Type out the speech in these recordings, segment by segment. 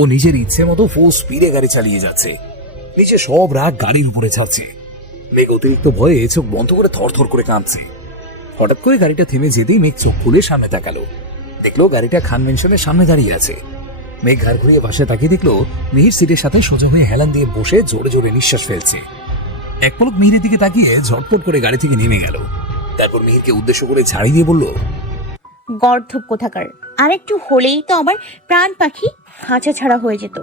ও নিজের ইচ্ছে মতো ফুল স্পিডে গাড়ি চালিয়ে যাচ্ছে, নিচে সব রাগ গাড়ির উপরে ছাড়ছে। মেঘ অতিরিক্ত ভয়ে চোখ বন্ধ করে থরথর করে কাঁপছে। হঠাৎ করে গাড়িটা থেমে যেতেই মেঘ চোখ খুলে সামনে তাকালো, দেখলো গাড়িটা খান মেনশনের সামনে দাঁড়িয়ে আছে। মেঘ ঘাড় ঘুরিয়ে পাশে তাকিয়ে দেখলো মিহির সিটের সাথে সোজা হয়ে হেলান দিয়ে বসে জোরে জোরে নিঃশ্বাস ফেলছে। এক পলক মিহিরের দিকে তাকিয়ে ঝটপট করে গাড়ি থেকে নেমে গেল। তারপর মিহিরকে উদ্দেশ্য করে ছাড়িয়ে দিয়ে বলল, গর্ধব কোথাকার, আর একটু হলেই তো আমার প্রাণ পাখি খাঁচা ছাড়া হয়ে যেত।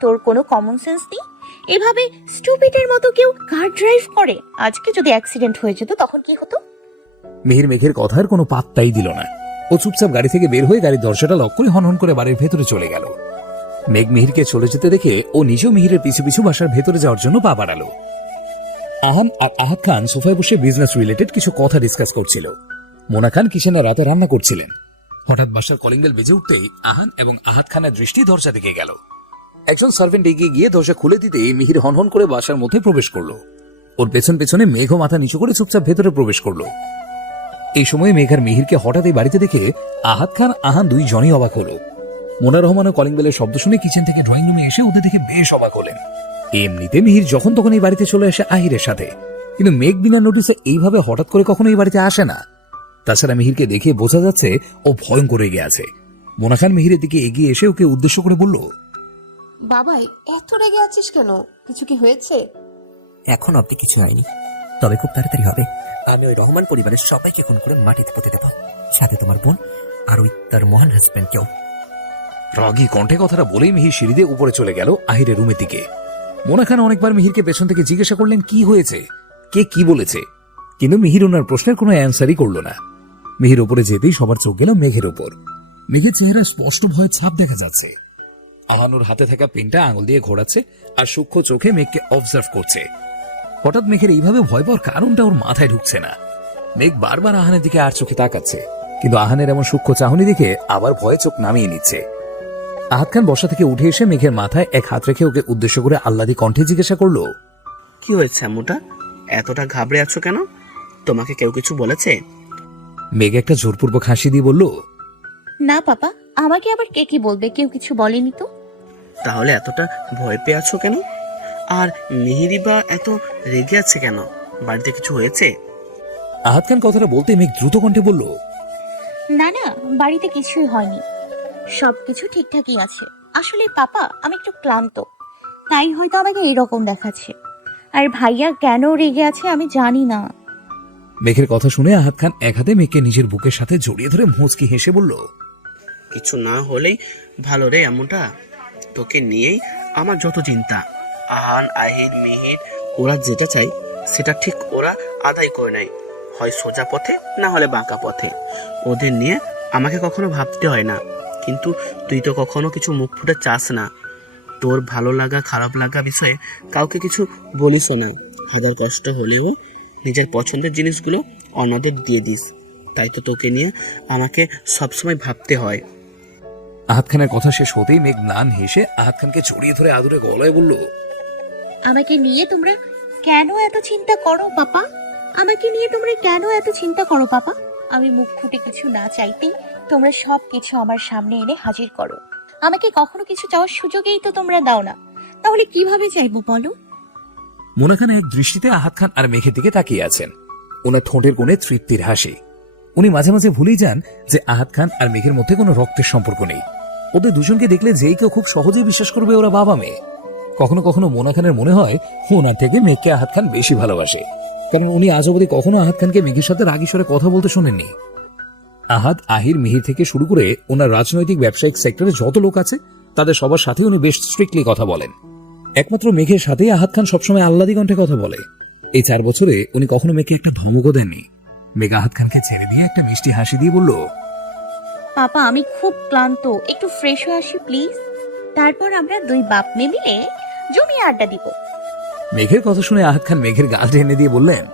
তোর কোনো কমন সেন্স নেই? এভাবে স্টুপিডের মতো কেউ কার ড্রাইভ করে? আজকে যদি অ্যাক্সিডেন্ট হয়ে যেত তখন কি হতো? মিহির মেঘের কথার কোনো পাত্তাই দিল না। ও চুপচাপ গাড়ি থেকে বের হয়ে গাড়ির দরজাটা লক করে হনহন করে বাড়ির ভেতরে চলে গেল। মেঘ মিহিরকে চলে যেতে দেখে ও নিজেও মিহিরের পিছু পিছু বাসার ভেতরে যাওয়ার জন্য পা বাড়ালো। আহান আর আহাদ খান সোফায় বসে বিজনেস রিলেটেড কিছু কথা ডিসকাস করছিল। মোনা খান কিচেনে রাতে রান্না করছিলেন। হঠাৎ বাসার কলিং বেল বেজে উঠতেই আহান এবং আহাদ খানের দৃষ্টি দরজা দিকে গেল। একজন সার্ভেন্ট এগিয়ে গিয়ে দরজা খুলে দিতেই মিহির হনহন করে বাসার মধ্যে প্রবেশ করলো। ওর পেছন পেছনে মেঘ মাথা নিচু করে চুপচাপ ভেতরে প্রবেশ করলো। এই সময় মেঘ আর মিহিরকে হঠাৎ এই বাড়িতে দেখে আহাদ খান আহান দুইজনই অবাক হলো। মোনা রহমানও কলিং বেলের শব্দ শুনে কিচেন থেকে ড্রয়িং রুমে এসে ওদের দেখে বেশ অবাক হলেন। এমনিতে মিহির যখন তখন এই বাড়িতে চলে আসে আহিরের সাথে, কিন্তু মেঘ বিনা নোটিসে এইভাবে হঠাৎ করে কখনো এই বাড়িতে আসে না। তাছাড়া মিহিরকে দেখে বোঝা যাচ্ছে ও ভয়ঙ্কর রেগে আছে। মোনা খান মিহিরের দিকে এগিয়ে এসে ওকে উদ্দেশ্য করে বলল, বাবাই এত রেগে আছিস কেন? কিছু কি হয়েছে? এখন অব্দি কিছু হয়নি, তবে খুব তাড়াতাড়ি হবে। আমি ওই রহমান পরিবারের সবাইকে খুন করে মাটিতে পুঁতে দেব, সাথে তোমার বোন আর ওই তার মহান হাজবেন্ডকেও। রাগী কণ্ঠে কথাটা বলেই মিহির সিঁড়ি দিয়ে উপরে চলে গেল আহিরের রুমের দিকে। মোনা খান অনেকবার মিহিরকে পেছন থেকে জিজ্ঞাসা করলেন কি হয়েছে, কে কি বলেছে, কিন্তু মিহির ওনার প্রশ্নের কোনো অ্যান্সারই করল না। মিহির উপরে যেতেই সবার চোখ গেল মেঘের উপর। মেঘের চেহারা স্পষ্ট ভয়ের ছাপ দেখা যাচ্ছে। আহানুর হাতে থাকা পেনটা আঙুল দিয়ে ঘোরাচ্ছে আর সূক্ষ্ম চোখে মেঘকে অবজার্ভ করছে। হঠাৎ মেঘের এইভাবে ভয় পাওয়ার কারণটা ওর মাথায় ঢুকছে না। মেঘ বারবার আহানের দিকে আর চোখে তাকাচ্ছে, কিন্তু আহানের এমন সূক্ষ্ম চাহনি দেখে আবার ভয়ে চোখ নামিয়ে নিচ্ছে। আহাদ খান বসা থেকে উঠে এসে মেঘের মাথায় এক হাত রেখে ওকে উদ্দেশ্য করে আহ্লাদি কণ্ঠে জিজ্ঞাসা করলো, কি হয়েছে আম্মুটা? এতটা ঘাবড়ে আছো কেন? তোমাকে কেউ কিছু বলেছে? মেঘ একটা জোরপূর্বক হাসি দিয়ে বলল, না পাপা, আমাকে আবার কে কি বলবে, কেউ কিছু বলেনি তো। তাহলে এতটা ভয় পেয়ে আছো কেন? আর মিহিরি বা এত রেগে আছে কেন? বাড়িতে কিছু হয়েছে? আহাদ খান কথাটা বলতে মেঘ দ্রুত কণ্ঠে বলল, না না, বাড়িতে কিছুই হয়নি, সবকিছু ঠিকঠাকই আছে। আসলে পাপা, আমি একটু ক্লান্ত, তাই হয়তো আমাকে এইরকম দেখাচ্ছে। আর ভাইয়া কেন রেগে আছে আমি জানি না। মেঘের কথা শুনে আহাদ খান এক হাতে মেঘকে নিজের বুকের সাথে জড়িয়ে ধরে মুচকি হেসে বলল, কিছু না হলেই ভালো রে আম্মুটা। তোকে নিয়েই আমার যত চিন্তা। আহান, আহির, মিহির ওরা যেটা চাই সেটা ঠিক ওরা আদায় করে নেয়, হয় সোজা পথে না হলে বাঁকা পথে। ওদের নিয়ে আমাকে কখনো ভাবতে হয় না। কিন্তু তুই তো কখনো কিছু মুখ ফুটে চাস না। তোর ভালো লাগা খারাপ লাগা বিষয়ে কাউকে কিছু বলিস না। হাজার কষ্ট হলেও নিজের পছন্দের জিনিসগুলো অন্যদের দিয়ে দিস। তাই তো তোকে নিয়ে আমাকে সবসময় ভাবতে হয়। আহাদ খানের কথা শেষ হতেই মেঘ ম্লান হেসে আহাদ খানকে জড়িয়ে ধরে আদুরে গলায় বলল, আমাকে নিয়ে তোমরা কেন এত চিন্তা করো পাপা? আমাকে নিয়ে তোমরা কেন এত চিন্তা করো পাপা? আমি মুখ ফুটে কিছু না চাইতেই তোমরা সব কিছু আমার সামনে এনে হাজির করো। আমাকে কখনো কিছু চাওয়ার সুযোগই তো তোমরা দাও না, তাহলে কিভাবে চাইবো বলো? মোনা খান এক দৃষ্টিতে আহাদ খান আর মেঘের দিকে তাকিয়ে আছেন। ওনার ঠোঁটের কোণে তৃপ্তির হাসি। উনি মাঝে মাঝে ভুলেই যান যে আহাদ খান আর মেঘের মধ্যে কোনো রক্তের সম্পর্ক নেই। ওদের দুজনকে দেখলে যেই কেউ খুব সহজেই বিশ্বাস করবে ওরা বাবা মেয়ে। কখনো কখনো মোনা খানের মনে হয় ওনার থেকে মেঘকে আহাদ খান বেশি ভালোবাসে, কারণ উনি আজ অবধি কখনো আহাদ খানকে মেঘের সাথে রাগী স্বরে কথা বলতে শোনেননি। আহাদ, আহির, মিহির থেকে শুরু করে ওনার রাজনৈতিক ব্যবসায়িক সেক্টরে যত লোক আছে তাদের সবার সাথে উনি বেশ স্ট্রিক্টলি কথা বলেন। একমাত্র মেঘের সাথেই আহাদ খান সবসময় আহ্লাদি কণ্ঠে কথা বলে। এই 4 বছরে উনি কখনো মেঘকে একটা ধমকও দেননি। মেঘ আহাদ খানকে ছেড়ে দিয়ে একটা মিষ্টি হাসি দিয়ে বলল, পাপা, আমি খুব ক্লান্ত, একটু ফ্রেশ হয়ে আসি প্লিজ, তারপর আমরা দুই বাপ মেয়ে মিলে জমিয়ে আড্ডা দিব। মেঘের কথা শুনে আহাদ খান মেঘের গাল টেনে দিয়ে বললেন,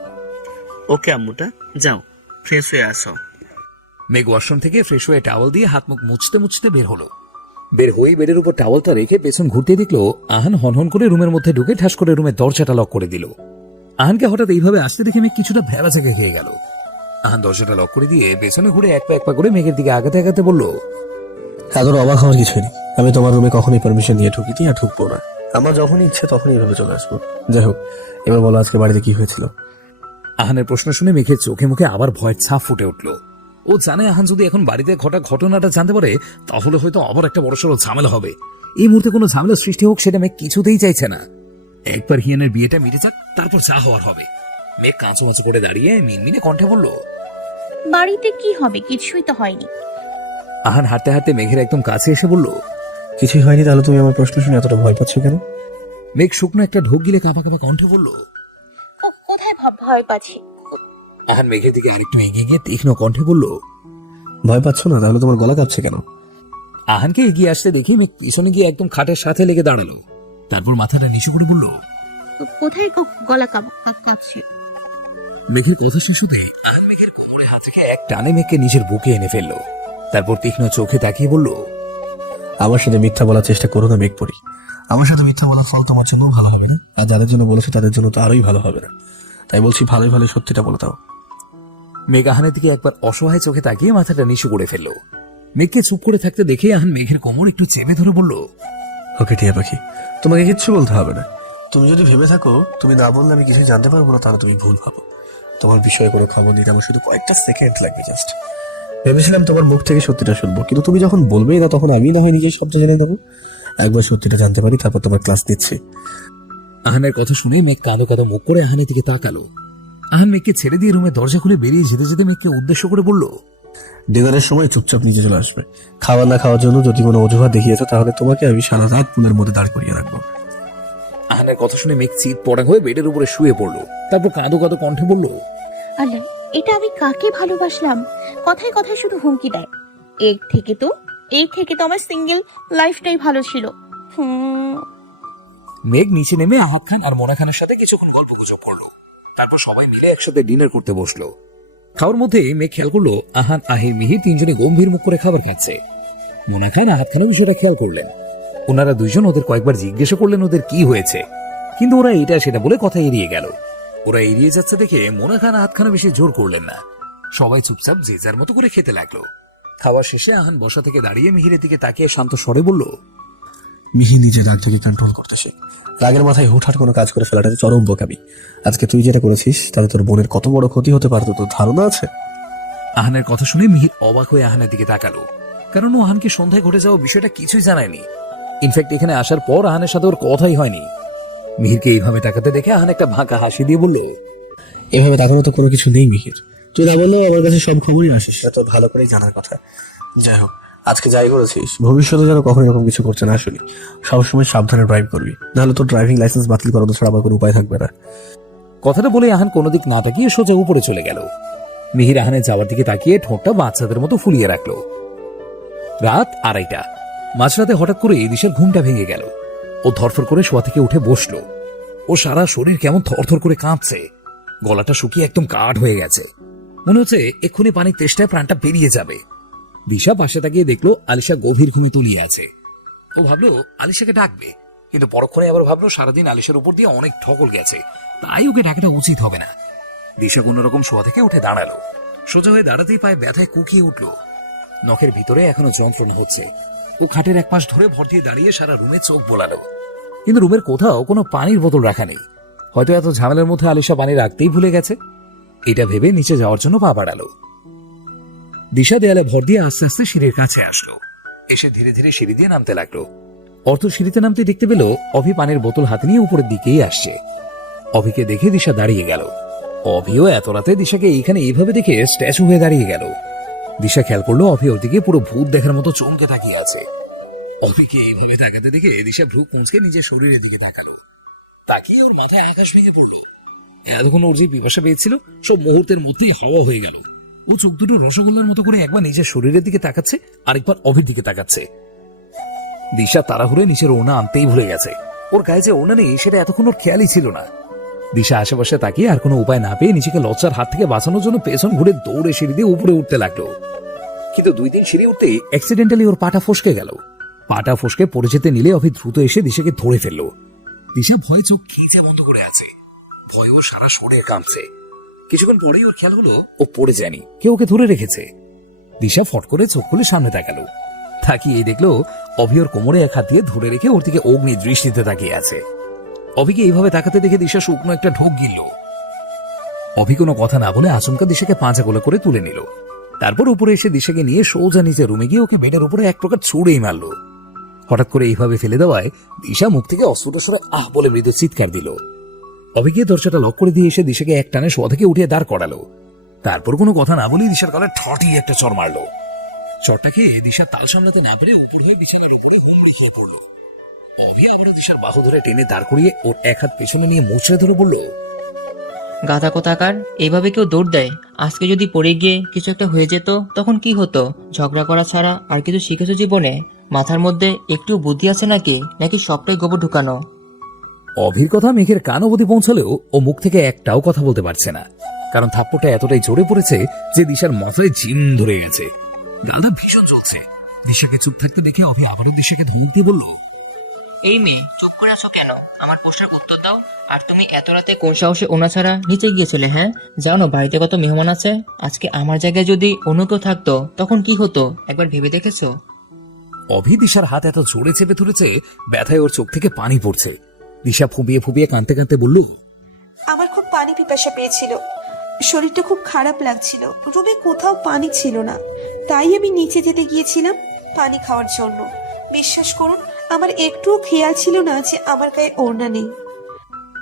ওকে আম্মুটা, যাও ফ্রেশ হয়ে আসো। মেঘ ওয়াশরুম থেকে ফ্রেশ হয়ে টাওয়াল দিয়ে হাত মুখ মুছতে মুছতে বের হলো। বের হয়েই বেডের উপর টাওয়ালটা রেখে পেছন ঘুরতে দেখলো আহান হনহন করে রুমের মধ্যে ঢুকে ঠাস করে রুমের দরজাটা লক করে দিল। আহানকে হঠাৎ এইভাবে আসতে দেখে মেঘ কিছুটা ভেড়া চেকে খেয়ে গেল। আহান দরজাটা লক করে দিয়ে পেছনে ঘুরে এক পা করে মেঘের দিকে আগাতে আগাতে বলল, এতটা অবাক হওয়ার কিছুই নেই। আমি তোমার রুমে কখনোই পারমিশন নিয়ে ঢুকিনি আর ঢুকবো না। আমার যখনই ইচ্ছে তখনই এভাবে চলে আসবো। যাই হোক, এবার বলো আজকে বাড়িতে কি হয়েছিল? আহানের প্রশ্ন শুনে মেঘের চোখে মুখে আবার ভয়ের ছাপ ফুটে উঠল। ও জানে আহান যদি এখন বাড়িতে ঘটা ঘটনাটা জানতে পারে তাহলে হয়তো আবার একটা বড়সড় ঝামেলা হবে। এই মুহূর্তে কোনো ঝামেলা সৃষ্টি হোক সেটা মেঘ কিছুতেই চাইছে না। একবার হিয়ানের বিয়েটা মিটে যাক, তারপর যা হওয়ার হবে। মেঘ কাঁচো মাচো করে দাঁড়িয়ে মিনমিনে কণ্ঠে বলল, বাড়িতে কি হবে? কিছুই তো হয়নি। আহান হাঁটতে হাঁটতে মেঘের একদম কাছে এসে বলল, কিছুই হয়নি? তাহলে তুমি আমার প্রশ্ন শুনে এতটা ভয় পাচ্ছ কেন? মেঘ শুকনো একটা ঢোক গিলে কাঁপা কাঁপা কণ্ঠে বলল। কোথায় ভয় পাচ্ছি? আহান মেঘের দিকে আরেকটু এগিয়ে গিয়ে তীক্ষ্ণ কণ্ঠে বলল, ভয় পাচ্ছ না? তাহলে তোমার গলা কাঁপছে কেন? আহানকে এগিয়ে আসতে দেখি মেঘ পিছনে গিয়ে একদম খাটের সাথে লেগে দাঁড়ালো। তারপর মাথাটা নিচু করে বলল, কোথায় গলা কাঁপছে? মেঘের কথা শেষ হতে আহান মেঘের কোমরে হাত রেখে এক টানে মেঘকে নিজের বুকে এনে ফেললো। তারপর তীক্ষ্ণ চোখে তাকিয়ে বলল, আমার সাথে মিথ্যা বলার চেষ্টা করো না মেঘপরি। আমার সাথে মিথ্যা বলার ফল তোমার জন্য ভালো হবে না, আর যাদের জন্য বলেছো তাদের জন্য তো আরোই ভালো হবে না। তাই বলছি ভালোই ভালো সত্যিটা বলে দাও। মেঘ আহানের দিকে একবার অসহায় চোখে তাকিয়ে মাথাটা নিচু করে ফেললো। মেঘকে চুপ করে থাকতে দেখে আহান মেঘের কোমর একটু চেপে ধরে বলল, ওকে টিয়া পাখি, তোমাকে কিচ্ছু বলতে হবে না। তুমি যদি ভেবে থাকো তুমি না বললে আমি কিছুই জানতে পারবো না, তাহলে তুমি ভুল ভাবো। তোমার বিষয়ে কোনো খবর নিতে আমার শুধু কয়েকটা সেকেন্ড লাগবে জাস্ট। ভেবেছিলাম তোমার মুখ থেকে সত্যিটা শুনবো, কিন্তু তুমি যখন বলবেই না তখন আমি না হয় নিজের শব্দ জেনে নেবো। একবার সত্যিটা জানতে পারি, তারপর তোমার ক্লাস নিচ্ছি। আহানের কথা শুনে মেঘ কাঁদো কাঁদো মুখ করে আহানের দিকে তাকালো। আহান মেঘকে ছেড়ে দিয়ে রুমে দরজা খুলে বেরিয়ে যেতে যেতে মেঘকে উদ্দেশ্য করে বলল, ডিনারের সময় চুপচাপ নিচে চলে আসবে। খাবার না খাওয়ার জন্য যদি কোনো অজুহাত দেখিয়েছো তাহলে তোমাকে আমি সারা রাত পুলের মধ্যে দাঁড় করিয়ে রাখবো। আহানের কথা শুনে মেঘ চিৎ পড়া হয়ে বেডের উপরে শুয়ে পড়লো। তারপর কাঁদো কাঁদো কণ্ঠে বলল, আল্লাহ, এটা আমি কাকে ভালোবাসলাম? কথায় কথায় শুধু হুমকি দেয়। এর থেকে তো আমার সিঙ্গেল লাইফটাই ভালো ছিল। মেঘ নিচে নেমে আহাত খান আর মোনা খানের সাথে কিছুক্ষণ গল্প গুজব করলো। তারপর সবাই মিলে একসাথে ডিনার করতে বসলো। খাওয়ার মধ্যে মেঘ খেয়াল করলো আহান, আহির, মিহির তিনজনে গম্ভীর মুখ করে খাবার খাচ্ছে। মোনা খান আহাত খানও বিষয়টা খেয়াল করলেন। ওনারা দুইজন ওদের কয়েকবার জিজ্ঞাসা করলেন ওদের কি হয়েছে, কিন্তু ওরা এটা সেটা বলে কথা এড়িয়ে গেল। ওরা এড়িয়ে যাচ্ছে দেখে মোনা খান আহাত খানও বেশি জোর করলেন না। সবাই চুপচাপ যে যার মতো করে খেতে লাগলো। খাওয়া শেষে আহান বসা থেকে দাঁড়িয়ে মিহিরের দিকে তাকিয়ে শান্ত স্বরে বলল, মিহি নিজের রাগ থেকে কন্ট্রোল করতে শেখ। রাগের মাথায় হুটহাট কোনো কাজ করে ফেলাটা চরম বোকামি। আজকে তুই যেটা করেছিস তাতে তোর বোনের কত বড় ক্ষতি হতে পারতো তোর ধারণা আছে? আহানের কথা শুনে মিহির অবাক হয়ে আহানের দিকে তাকালো, কারণ ও আহানকে সন্ধ্যায় ঘটে যাওয়া বিষয়টা কিছুই জানায়নি। ইনফ্যাক্ট এখানে আসার পর আহানের সাথে ওর কথাই হয়নি। মিহিরকে এইভাবে তাকাতে দেখে আহান একটা ভাঁকা হাসি দিয়ে বলল, এভাবে তাকানো তো কোনো কিছু নেই মিহির। তুই না বললেও আমার কাছে সব খবরই আসে, সেটা তোর ভালো করেই জানার কথা। যাই হোক, আজকে যাই করেছিস ভবিষ্যতে যেন কখনো এরকম কিছু করতে না শুনি। সবসময় সাবধানে ড্রাইভ করবি, নাহলে তোর ড্রাইভিং লাইসেন্স বাতিল করানো ছাড়া আমার কোনো উপায় থাকবে না। কথাটা বলে আহান কোনো দিক না তাকিয়ে সোজা উপরে চলে গেল। মিহির আহানের যাওয়ার দিকে তাকিয়ে ঠোঁটটা বাচ্চাদের মতো ফুলিয়ে রাখলো। রাত 2:30। মাঝরাতে হঠাৎ করে দিশার ঘুমটা ভেঙে গেল। ও ধরফর করে শোয়া থেকে উঠে বসলো। ও সারা শরীর কেমন থরথর করে কাঁপছে, গলাটা শুকিয়ে একদম কাঠ হয়ে গেছে। মনে হচ্ছে এক্ষুনি পানির তেষ্টায় প্রাণটা বেরিয়ে যাবে। দিশা পাশে তাকিয়ে দেখলো আলিশা গভীর ঘুমে তলিয়ে আছে। ও ভাবলো আলিশাকে ডাকবে, কিন্তু পরক্ষণে আবার ভাবলো সারাদিন আলিশার উপর দিয়ে অনেক ঠকল গেছে, তাই ওকে ডাকাটা উচিত হবে না। দিশা কোন রকম শোয়া থেকে উঠে দাঁড়ালো। সোজা হয়ে দাঁড়াতেই পায়ে ব্যথায় কুকিয়ে উঠলো। নখের ভিতরে এখনো যন্ত্রণা হচ্ছে। ও খাটের এক পাশ ধরে ভর দিয়ে দাঁড়িয়ে সারা রুমে চোখ বোলালো, কিন্তু রুমের কোথাও কোনো পানির বোতল রাখা নেই। হয়তো এত ঝামেলার মধ্যে আলিশা পানি রাখতেই ভুলে গেছে। এটা ভেবে নিচে যাওয়ার জন্য পা বাড়ালো। দিশা দেয়ালে ভর দিয়ে আস্তে আস্তে সিঁড়ির কাছে আসলো। এসে ধীরে ধীরে সিঁড়ি দিয়ে নামতে লাগলো। অর্থ সিঁড়িতে নামতে দেখতে পেল অভি পানির বোতল হাতে নিয়ে উপরের দিকেই আসছে। অভিকে দেখে দিশা দাঁড়িয়ে গেল। অভিও এত রাতে দিশাকে এইখানে এইভাবে দেখে স্ট্যাচু হয়ে দাঁড়িয়ে গেল। দিশা খেয়াল করলো অভি ওর দিকে পুরো ভূত দেখার মতো চমকে তাকিয়ে আছে। অভিকে এইভাবে তাকাতে দেখে দিশা ভ্রু কুঁচকে নিজের শরীরের দিকে তাকালো। তাকিয়ে ওর মাথায় আকাশ ভেঙে পড়লো। এতক্ষণ ওর যে পিপাসা পেয়েছিল সব মুহূর্তের মধ্যেই হাওয়া হয়ে গেল। ও চোখ দুটো রসগোল্লার মতো করে একবার নিজের শরীরের দিকে তাকাচ্ছে, আরেকবার অভির দিকে তাকাচ্ছে। দিশা তাড়াহুড়ে নিচের ওড়না আনতেই ভুলে গেছে। ওর গায়ে যে ওড়না নেই সেটা এতক্ষণ ওর খেয়ালই ছিল না। দিশা আশেপাশে তাকিয়ে আর কোনো উপায় না পেয়ে নিজেকে লজ্জার হাত থেকে বাঁচানোর জন্য পেছন ঘুরে দৌড়ে সিঁড়ি দিয়ে উপরে উঠতে লাগলো। কিন্তু 2 দিন সিঁড়ি উঠতেই অ্যাক্সিডেন্টালি ওর পাটা ফসকে গেল। পাটা ফসকে পড়ে যেতে নিলে অভি দ্রুত এসে দিশাকে ধরে ফেললো। দিশা ভয়ে চোখ খিঁচে বন্ধ করে আছে। ভয়ে ওর সারা শরীর কাঁপছে। কিছুক্ষণ পরেই ওর খেয়াল হলো ও পড়ে যায়নি, কেউ ওকে ধরে রেখেছে। দিশা ফট করে চোখ খুলে সামনে তাকালো। তাকিয়ে দেখলো অভি ওর কোমরে এক হাত দিয়ে ধরে রেখে ওর দিকে অগ্নি দৃষ্টিতে তাকিয়ে আছে। অভিকে এইভাবে তাকাতে দেখে দিশা শুকনো একটা ঢোক গিলল। অভি কোনো কথা না বলে আচমকা দিশাকে পাঁচা কোলে করে তুলে নিল। তারপর উপরে এসে দিশাকে নিয়ে সোজা নিচে রুমে গিয়ে ওকে বেডের উপরে এক প্রকার ছুঁড়েই মারলো। হঠাৎ করে এইভাবে ফেলে দেওয়ায় দিশা মুখ থেকে অস্ফুট স্বরে আহ বলে মৃদু চিৎকার দিল। অভি গিয়ে দরজাটা লক করে দিয়ে এসে দিশাকে এক টানে শোয়া থেকে উঠিয়ে দাঁড় করালো। তারপর কোনো কথা না বলেই দিশার গলায় ঠটিয়ে একটা চড় মারলো। চড়টা খেয়ে দিশা তাল সামলাতে না পেরে উপর হয়ে বিছানার উপরে হুমড়ে খেয়ে পড়লো। অভি আবারও দিশার বাহু ধরে টেনে দাঁড় করিয়ে ওর এক হাত পেছনে নিয়ে মুচড়ে ধরে বলল, গাধা কোথাকার, এইভাবে কেউ দৌড় দেয়? আজকে যদি পড়ে গিয়ে কিছু একটা হয়ে যেত তখন কি হতো? ঝগড়া করা ছাড়া আর কিছু শিখেছো জীবনে? মাথার মধ্যে একটু বুদ্ধি আছে নাকি, নাকি সবটাই গোবর ঢুকানো? অভির কথা মেঘের কান অবধি পৌঁছলেও ও মুখ থেকে একটাও কথা বলতে পারছে না, কারণ থাপ্পড়টা এতটাই জোরে পড়েছে যে দিশার মাথায় জিম ধরে গেছে। গালটা ভীষণ চলছে। দিশাকে চুপ থাকতে দেখে অভি আবারও দিশাকে ধমক দিয়ে বলল, এই মেয়ে, চুপ করে আছো কেন? আমার প্রশ্নের উত্তর দাও। আর তুমি এত রাতে কোন সাহসে ওনা ছাড়া নিচে গিয়েছিলে? হ্যাঁ, জানো বাড়িতে কত মেহমান আছে? আজকে আমার জায়গায় যদি অন্য কেউ থাকতো তখন কি হতো একবার ভেবে দেখেছো? অভি দিশার হাত এত জোরে চেপে ধরেছে ব্যথায় ওর চোখ থেকে পানি পড়ছে। দিশা ফুপিয়ে ফুপিয়ে কাঁদতে কাঁদতে বলল, আমার খুব পানি পিপাসা পেয়েছিল, শরীরটা খুব খারাপ লাগছিল, রুমে কোথাও পানি ছিল না, তাই আমি নিচে যেতে গিয়েছিলাম পানি খাওয়ার জন্য। বিশ্বাস করুন, আমার একটুও খেয়াল ছিল না যে আমার গায়ে ওড়না নেই।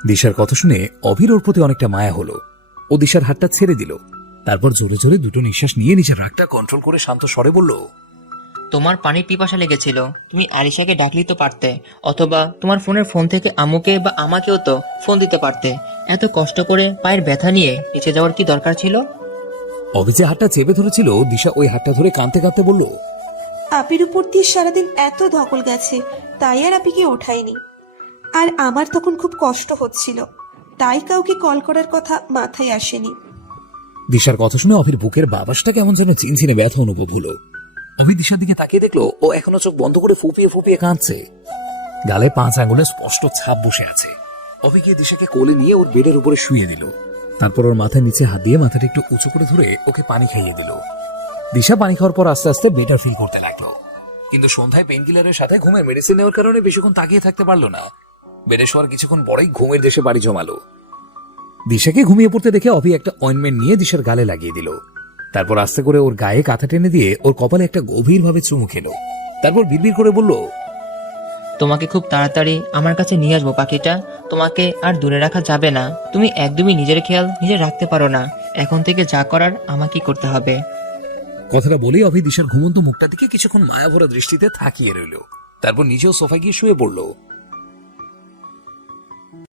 দিশার কথা শুনে অভির ওর প্রতি অনেকটা মায়া হলো। ও দিশার হাতটা ছেড়ে দিল। তারপর জোরে জোরে দুটো নিঃশ্বাস নিয়ে নিজের রাগটা কন্ট্রোল করে শান্ত স্বরে বলল, তোমার পানির পিপাসা লেগেছিল, তুমি আলিশাকে ডাকলেই তো পারতে, অথবা তোমার ফোনের ফোন থেকে আম্মুকে বা আমাকেও তো ফোন দিতে পারতে। এত কষ্ট করে পায়ের ব্যথা নিয়ে নিচে যাওয়ার কি দরকার ছিল? অভি যে হাতটা চেপে ধরেছিল দিশা ওই হাতটা ধরে কাঁদতে কাঁদতে বলল, আপির উপর দিয়ে সারাদিন এত ধকল গেছে, তাই আর আপিকে ওঠায়নি। আর আমার তখন খুব কষ্ট হচ্ছিল, তাই কাউকে কল করার কথা মাথায় আসেনি। দিশার কথা শুনে অভির বুকের বাবাসটা কেমন যেন চিনচিনে ব্যথা অনুভব হলো। অভি দিশার দিকে তাকিয়ে দেখলো ও এখনো চোখ বন্ধ করে ফুপিয়ে ফুপিয়ে কাঁদছে। গালে 5 আঙ্গুলে স্পষ্ট ছাপ বসে আছে। অভি গিয়ে দিশাকে কোলে নিয়ে ওর বেডের উপরে শুয়ে দিল। তারপর ওর মাথার নিচে হাত দিয়ে মাথাটা একটু উঁচু করে ধরে ওকে পানি খাইয়ে দিল। দিশা পানি খাওয়ার পর আস্তে আস্তে বেটার ফিল করতে লাগলো, কিন্তু সন্ধ্যায় পেইনকিলারের সাথে ঘুমের মেডিসিন নেওয়ার কারণে বেশিক্ষণ তাকিয়ে থাকতে পারলো না। বেডে শোয়ার কিছুক্ষণ পরেই ঘুমের দেশে বাড়ি জমালো। দিশাকে ঘুমিয়ে পড়তে দেখে অভি একটা অয়েন্টমেন্ট নিয়ে দিশার গালে লাগিয়ে দিল। তারপর আস্তে করে ওর গায়ে কাঁথা টেনে দিয়ে ওর কপালে একটা গভীরভাবে চুমু খেলো। তারপর বিড়বিড় করে বলল, তোমাকে খুব তাড়াতাড়ি আমার কাছে নিয়ে আসবো পাখিটা। তোমাকে আর দূরে রাখা যাবে না। তুমি একদমই নিজের খেয়াল নিজে রাখতে পারো না। এখন থেকে যা করার আমাকেই করতে হবে। কথাটা বলেই অভি দিশার ঘুমন্ত মুখটার দিকে কিছুক্ষণ মায়াভরা দৃষ্টিতে তাকিয়ে রইল। তারপর নিজেও সোফায় গিয়ে শুয়ে পড়ল।